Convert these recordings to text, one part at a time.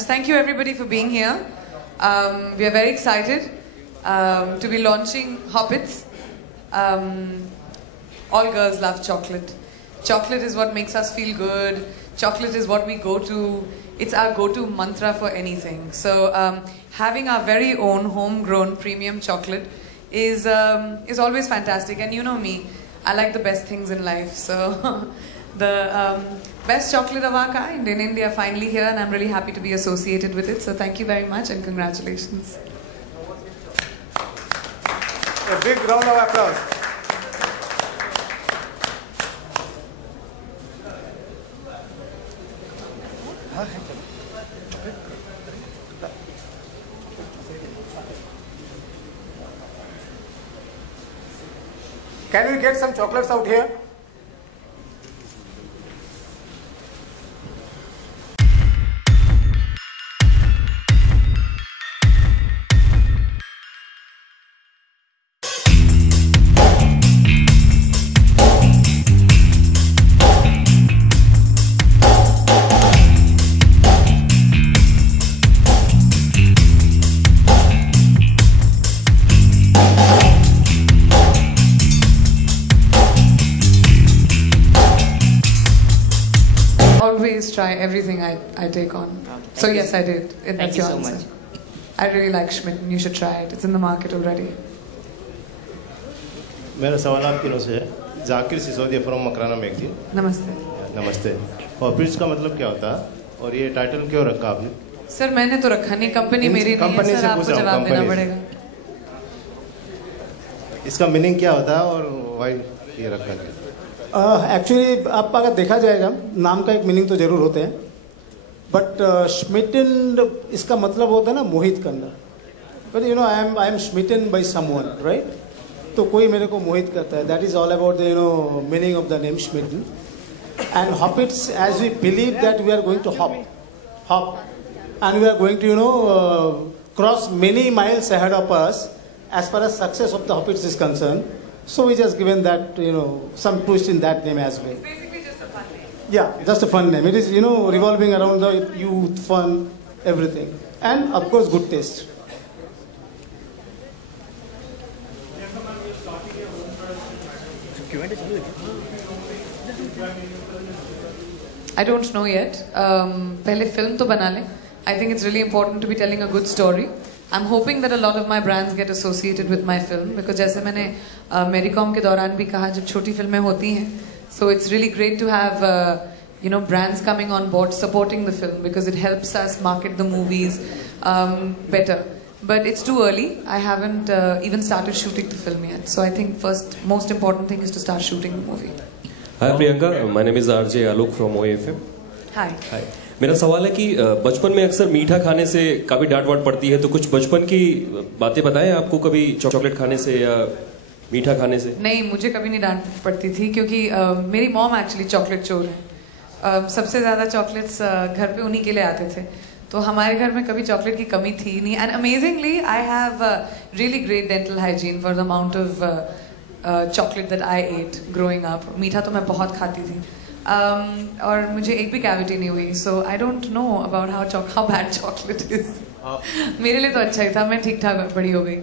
much. Thank you everybody for being here. We are very excited to be launching Hoppets. All girls love chocolate. Chocolate is what makes us feel good. Chocolate is what we go to. It's our go-to mantra for anything. So having our very own homegrown premium chocolate is always fantastic. And you know me, I like the best things in life. So the best chocolate of our kind in India finally here, and I'm really happy to be associated with it. So thank you very much and congratulations. A big round of applause. Can we get some chocolates out here? Always try everything I take on. So yes, I did. Thank you so much. I really like Schmitten. You should try it. It's in the market already. मेरा सवाल आप तीनों से है। Zakir Sisodia from Makrana magazine. नमस्ते। नमस्ते। हॉपिट्स का मतलब क्या होता है और ये टाइटल क्यों रखा आपने? सर मैंने तो रखा नहीं, कंपनी मेरी नहीं है सर, आपको जवाब देना पड़ेगा। इसका मीनिंग क्या होता है और व्हाई ये रखा गया? एक्चुअली आप अगर देखा जाएगा नाम का एक मीनिंग तो जरूर होते हैं, बट श्मिटन इसका मतलब होता है ना मोहित करना। But you know I am smitten by someone, right? तो कोई मेरे को मोहित करता है, that is all about the meaning of the name smitten. And Hoppits, as we believe that we are going to hop and we are going to cross many miles ahead of us as far as success of the Hoppits is concerned. So we just given that some twist in that name as well. It's basically just a fun name. Yeah, just a fun name. It is revolving around the youth, fun, everything, and of course good taste. I don't know yet. पहले film तो बना ले. I think it's really important to be telling a good story. I'm hoping that a lot of my brands get associated with my film because जैसे मैंने मेरीकॉम के दौरान भी कहा, जब छोटी फिल्में होती हैं, so it's really great to have brands coming on board supporting the film because it helps us market the movies better. But it's too early. I haven't even started shooting the film yet. So I think most important thing is to start shooting the movie. Hi Priyanka, my name is RJ Alok from OAFM. Hi. Hi. मेरा सवाल है कि बचपन में अक्सर मीठा खाने से काफी डांट वाट पड़ती है, तो कुछ बचपन की बातें बताएं आपको कभी चॉकलेट खाने से या मीठा खाने से? नहीं, मुझे कभी नहीं डांट पड़ती थी क्योंकि मेरी मॉम एक्चुअली चॉकलेट चोर है. सबसे ज्यादा चॉकलेट्स घर पे उन्हीं के लिए आते थे, तो हमारे घर में कभी चॉकलेट की कमी थी नहीं. And amazingly I have really great dental hygiene for the amount of chocolate that I ate growing up. मीठा तो मैं बहुत खाती थी. और मुझे एक भी कैविटी नहीं हुई. So I don't know about how bad chocolate is. मेरे लिए तो अच्छा ही था, मैं ठीक ठाक बड़ी हो गई.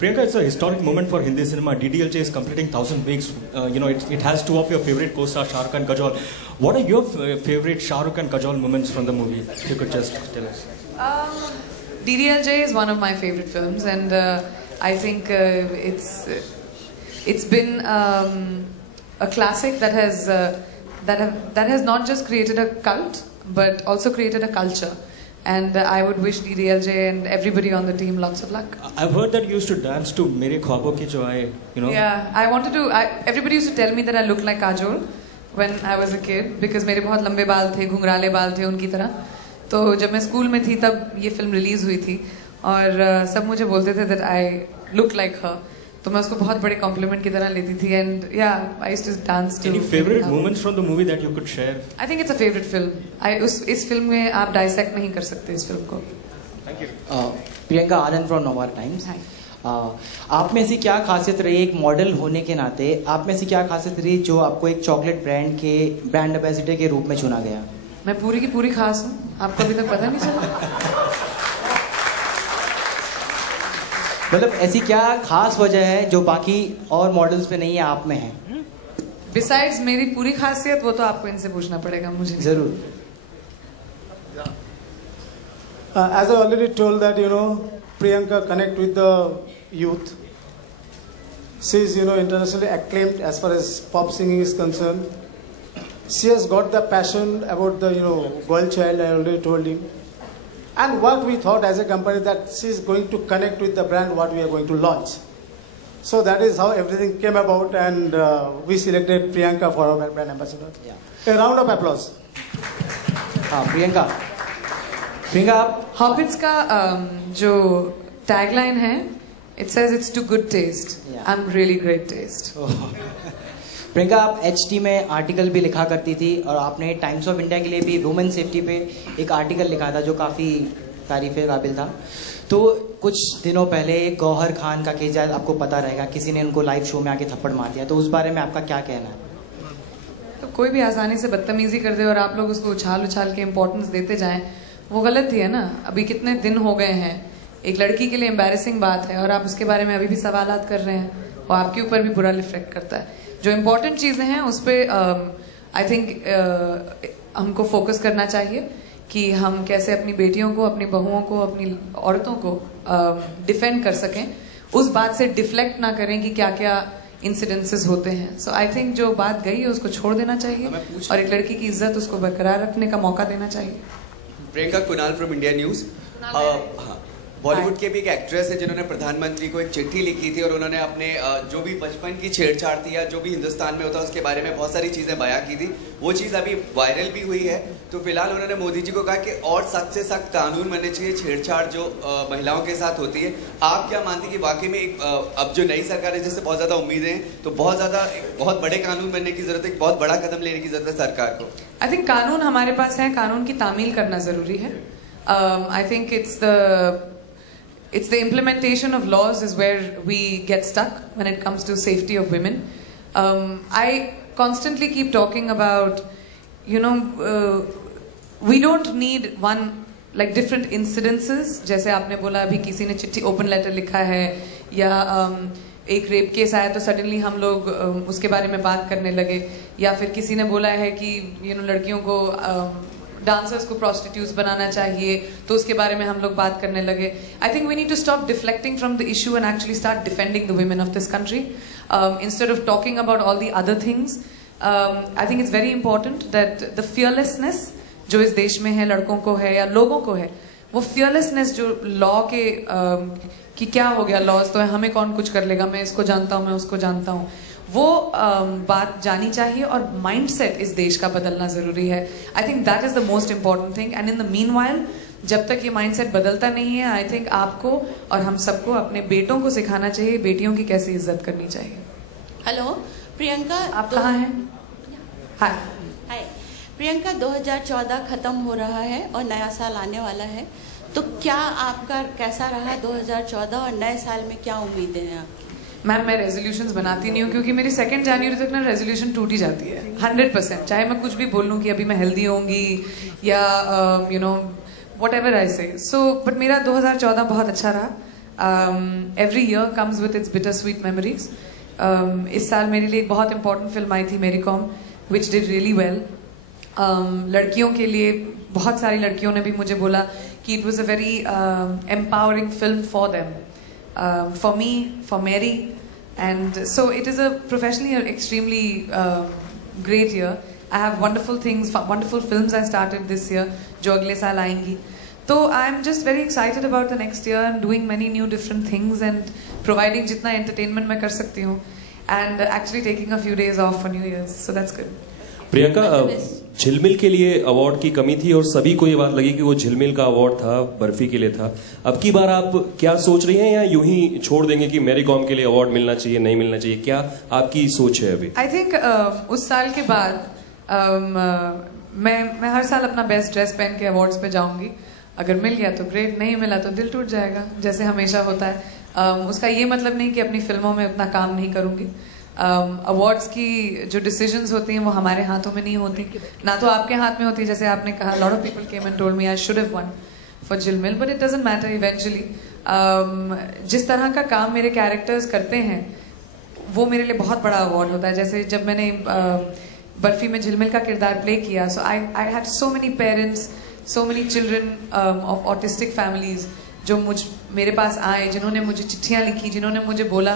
Priyanka, it's a historic moment for Hindi cinema. DDLJ is completing 1,000 weeks. It has two of your favorite co-stars, Shah Rukh and Kajol. What are your favorite Shah Rukh and Kajol moments from the movie? If you could just tell us. DDLJ is one of my favorite films, and I think it's been a classic that has not just created a cult but also created a culture. And I would wish DDLJ and everybody on the team lots of luck. I've heard that you used to dance to Mere Khwabon Ki Jo Aaye, Yeah, I wanted to. Everybody used to tell me that I looked like Kajol when I was a kid because मेरे बहुत लंबे बाल थे, घुंघराले बाल थे उनकी तरह. तो जब मैं स्कूल में थी तब ये फिल्म रिलीज हुई थी और सब मुझे बोलते थे that I look like her. तो मैं उसको बहुत बड़े कॉम्प्लीमेंट की तरह लेती थी. And yeah I used to dance too. Any favorite moments from the movie that you could share? I think it's a favourite film. इस फिल्म में आप डाइसेक्ट नहीं कर सकते इस फिल्म को. Thank you. Priyanka Anand from Navbharat times. आप में ऐसी क्या खासियत रही, एक मॉडल होने के नाते आप में ऐसी क्या खासियत रही जो आपको एक चॉकलेट ब्रांड एम्बेसडर के रूप में चुना गया? मैं पूरी की पूरी खास हूँ, आपको अभी तक पता नहीं चला? मतलब ऐसी क्या खास वजह है जो बाकी और मॉडल्स में नहीं है, आप में है? बिसाइड्स मेरी पूरी खासियत, वो तो आपको इनसे पूछना पड़ेगा मुझे। जरूर। As I already told that, Priyanka connect with the youth. She is, internationally acclaimed as far as pop singing is concerned. She has got the passion about the, girl child, I already told him. And what we thought as a company that she is going to connect with the brand what we are going to launch. So that is how everything came about, and we selected Priyanka for our brand ambassador. Yeah. A round of applause. हाँ, प्रियंका आप habits का जो tagline है, it says it's too good taste, I am really great taste. Priyanka, आप HT में article भी लिखा करती थी और आपने टाइम्स ऑफ इंडिया के लिए भी वुमेन सेफ्टी पे एक आर्टिकल लिखा था जो काफ़ी तारीफ़े काबिल था। तो कुछ दिनों पहले गौहर खान का केस, आपको पता रहेगा, किसी ने उनको लाइव शो में आके थप्पड़ मार दिया, तो उस बारे में आपका क्या कहना है? तो कोई भी आसानी से बदतमीजी कर दे और आप लोग उसको उछाल के इम्पोर्टेंस देते जाएं, वो गलत ही है ना। अभी कितने दिन हो गए हैं, एक लड़की के लिए एम्बैरेसिंग बात है और आप उसके बारे में अभी भी सवालात कर रहे हैं और आपके ऊपर भी बुरा रिफ्लेक्ट करता है। जो इम्पोर्टेंट चीज़ें हैं उस पर आई थिंक हमको फोकस करना चाहिए कि हम कैसे अपनी बेटियों को, अपनी बहुओं को, अपनी औरतों को डिफेंड कर सकें, उस बात से डिफ्लेक्ट ना करें कि क्या क्या इंसिडेंसेस होते हैं। सो आई थिंक जो बात गई है उसको छोड़ देना चाहिए और एक लड़की की इज्जत उसको बरकरार रखने का मौका देना चाहिए। Priyanka, Kunal from India news. Bollywood के भी एक एक्ट्रेस है जिन्होंने प्रधानमंत्री को एक चिट्ठी लिखी थी और उन्होंने अपने जो भी बचपन की छेड़छाड़ थी या जो भी हिंदुस्तान में होता है उसके बारे में बहुत सारी चीजें बयां की थी। वो चीज अभी वायरल भी हुई है। तो फिलहाल उन्होंने मोदी जी को कहा कि और सख्त से सख्त कानून बनने चाहिए छेड़छाड़ जो महिलाओं के साथ होती है। आप क्या मानती कि वाकई में अब जो नई सरकार है जिससे बहुत ज्यादा उम्मीदें हैं, तो बहुत बड़े कानून बनने की जरूरत है, बहुत बड़ा कदम लेने की जरूरत है सरकार को? आई थिंक कानून हमारे पास है, कानून की तामील करना जरूरी है। I think it's the implementation of laws is where we get stuck when it comes to safety of women. I constantly keep talking about, we don't need one like different incidences. जैसे आपने बोला अभी किसी ने चिट्ठी open letter लिखा है या एक रेप केस आया तो सडनली हम लोग उसके बारे में बात करने लगे, या फिर किसी ने बोला है कि लड़कियों को डांसर्स को प्रोस्टिट्यूट्स बनाना चाहिए तो उसके बारे में हम लोग बात करने लगे। I think we need to stop deflecting from the issue and actually start defending the women of this country instead of talking about all the other things. I think it's very important that the fearlessness जो इस देश में है, लड़कों को है या लोगों को है, वो फियरलेसनेस जो लॉ के कि क्या हो गया, लॉज तो है, हमें कौन कुछ कर लेगा, मैं इसको जानता हूँ, मैं उसको जानता हूँ, वो बात जानी चाहिए और माइंडसेट इस देश का बदलना जरूरी है। I think that is the most important thing and in the meanwhile जब तक ये माइंडसेट बदलता नहीं है, आई थिंक आपको और हम सबको अपने बेटों को सिखाना चाहिए बेटियों की कैसे इज्जत करनी चाहिए। हेलो प्रियंका, आप कहाँ हैं? हाय हाय प्रियंका, 2014 खत्म हो रहा है और नया साल आने वाला है, तो क्या आपका कैसा रहा 2014 और नए साल में क्या उम्मीदें हैं आपकी? मैम, मैं रेजोल्यूशंस बनाती नहीं हूँ क्योंकि मेरी 2 जनवरी तक ना रेजोल्यूशन टूट ही जाती है 100%। चाहे मैं कुछ भी बोल लूँ कि अभी मैं हेल्दी होंगी या वट एवर आई से। सो बट मेरा 2014 बहुत अच्छा रहा। Every year comes with its bitter sweet memories. इस साल मेरे लिए एक बहुत इंपॉर्टेंट फिल्म आई थी मेरी com, which did really well. लड़कियों के लिए बहुत सारी लड़कियों ने भी मुझे बोला कि it was a very empowering film for them, for me, for Mary, and so it is a professionally extremely great year. I have wonderful things, wonderful films I started this year जो अगले साल आएंगी। तो I am just very excited about the next year and doing many new different things and providing जितना entertainment मैं कर सकती हूँ and actually taking a few days off for New Year's, so that's good. Priyanka, झिलमिल के लिए award की कमी थी और सभी को ये बात लगी कि वो झिलमिल का अवार्ड था, बर्फी के लिए था। अब की बार आप क्या सोच रही हैं या यूं ही छोड़ देंगे कि मैरी कॉम के लिए अवार्ड मिलना चाहिए, नहीं मिलना चाहिए? क्या आपकी सोच है अभी? आई थिंक उस साल के बाद मैं हर साल अपना बेस्ट ड्रेस पहन के अवार्ड्स पे जाऊंगी। अगर मिल गया तो ग्रेट, नहीं मिला तो दिल टूट जाएगा, जैसे हमेशा होता है। उसका ये मतलब नहीं कि अपनी फिल्मों में उतना काम नहीं करूंगी। अवार्ड्स की जो डिसीजंस होती हैं वो हमारे हाथों में नहीं होती, ना तो आपके हाथ में होती. जैसे आपने कहा, lot of people came and told me I should have one for Jhilmil, but it doesn't matter eventually. जिस तरह का काम मेरे कैरेक्टर्स करते हैं वो मेरे लिए बहुत बड़ा अवार्ड होता है. जैसे जब मैंने बर्फी में झिलमिल का किरदार प्ले किया, so I had so many parents, so many children of autistic families जो मेरे पास आए, जिन्होंने मुझे चिट्ठियां लिखी, जिन्होंने मुझे बोला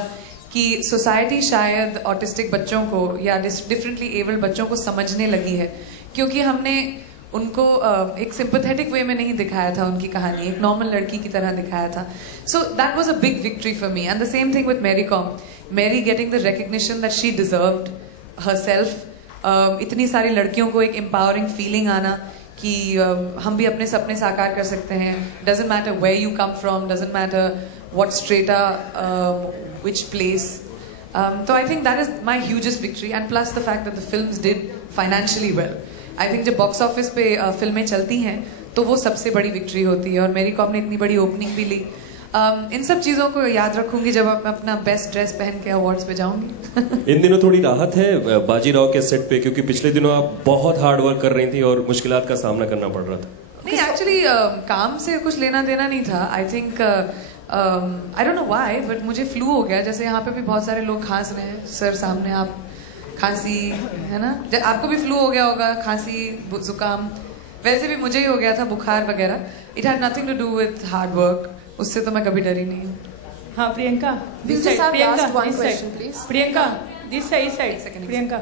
कि सोसाइटी शायद ऑटिस्टिक बच्चों को या डिफरेंटली एबल्ड बच्चों को समझने लगी है, क्योंकि हमने उनको एक सिंपैथेटिक वे में नहीं दिखाया था उनकी कहानी, एक नॉर्मल लड़की की तरह दिखाया था. So that was a big victory for me. And the same thing with Mary Kom. Mary getting the recognition that she deserved herself. इतनी सारी लड़कियों को एक एम्पावरिंग फीलिंग आना कि हम भी अपने सपने साकार कर सकते हैं. Doesn't matter where you come from, doesn't matter what strata, which place. So I think that is my hugest victory, and plus the fact that the films did financially well. I think जब box office पे फिल्में चलती हैं तो वो सबसे बड़ी victory होती है, और मेरी कॉम ने इतनी बड़ी ओपनिंग भी ली. इन सब चीज़ों को याद रखूंगी जब मैं अपना बेस्ट ड्रेस पहन के अवार्ड्स पे जाऊंगी. इन दिनों थोड़ी राहत है बाजीराव के सेट पे, क्योंकि पिछले दिनों आप बहुत हार्ड वर्क कर रही थी और मुश्किलात का सामना करना पड़ रहा था. नहीं, एक्चुअली काम से कुछ लेना देना नहीं था. I think I don't know why, but मुझे फ्लू हो गया. जैसे यहाँ पे भी बहुत सारे लोग खांस रहे हैं, सर सामने आप, खांसी है ना, आपको भी फ्लू हो गया होगा, खांसी जुकाम. वैसे भी मुझे ही हो गया था, बुखार वगैरह. It had nothing to do with hard work. उससे तो मैं कभी डरी नहीं हूँ. हाँ प्रियंका, प्रियंका दिस साइड. प्रियंका,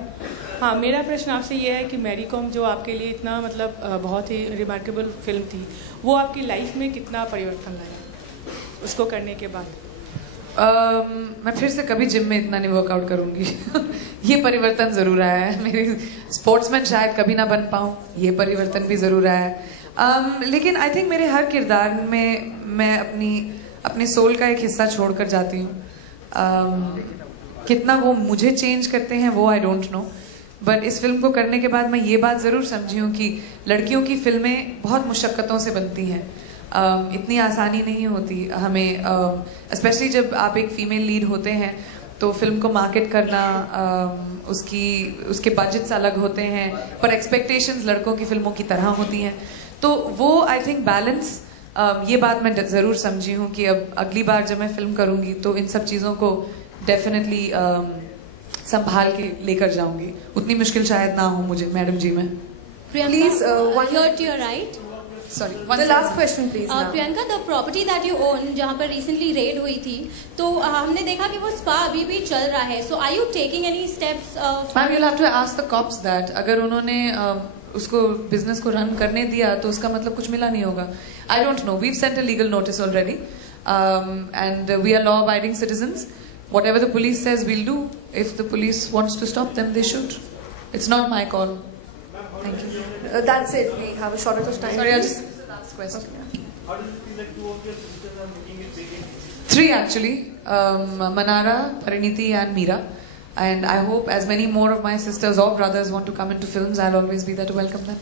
हाँ मेरा प्रश्न आपसे ये है कि मैरी कॉम जो आपके लिए इतना मतलब बहुत ही रिमार्केबल फिल्म थी, वो आपकी लाइफ में कितना परिवर्तन लाया उसको करने के बाद? मैं फिर से कभी जिम में इतना नहीं वर्कआउट करूंगी. ये परिवर्तन जरूर आया है. मेरी स्पोर्ट्समैन शायद कभी ना बन पाऊं, ये परिवर्तन भी जरूर आया है. लेकिन आई थिंक मेरे हर किरदार में मैं अपनी सोल का एक हिस्सा छोड़कर जाती हूँ. कितना वो मुझे चेंज करते हैं वो आई डोंट नो, बट इस फिल्म को करने के बाद मैं ये बात जरूर समझी हूँ कि लड़कियों की फिल्में बहुत मुशक्कतों से बनती हैं. इतनी आसानी नहीं होती हमें, स्पेशली जब आप एक फीमेल लीड होते हैं तो फिल्म को मार्केट करना, उसके बजट्स अलग होते हैं, पर एक्सपेक्टेशंस लड़कों की फिल्मों की तरह होती हैं. तो वो आई थिंक बैलेंस, ये बात मैं ज़रूर समझी हूँ कि अब अगली बार जब मैं फिल्म करूँगी तो इन सब चीज़ों को डेफिनेटली संभाल के लेकर जाऊँगी. उतनी मुश्किल शायद ना हो मुझे मैडम जी में. Please, here to your right. Sorry, the last question please. Priyanka, the property that you own, जहाँ पर recently raid हुई थी, तो हमने देखा कि वो स्पा अभी भी चल रहा है. So are you taking any steps? Ma'am, you'll have to ask the cops that. अगर उन्होंने उसको बिजनेस को रन करने दिया तो उसका मतलब कुछ मिला नहीं होगा. I don't know. We've sent a legal notice already, and we are law-abiding citizens. Whatever the police says, we'll do. If the police wants to stop them, they should. It's not my call. Thank you. That's it. We have a shortage of time. Sorry, I'll just the last question. Okay. How does it feel like 2 of your sisters are making it big? 3 actually. Manara, Pariniti, and Meera. And I hope as many more of my sisters or brothers want to come into films, I'll always be there to welcome them.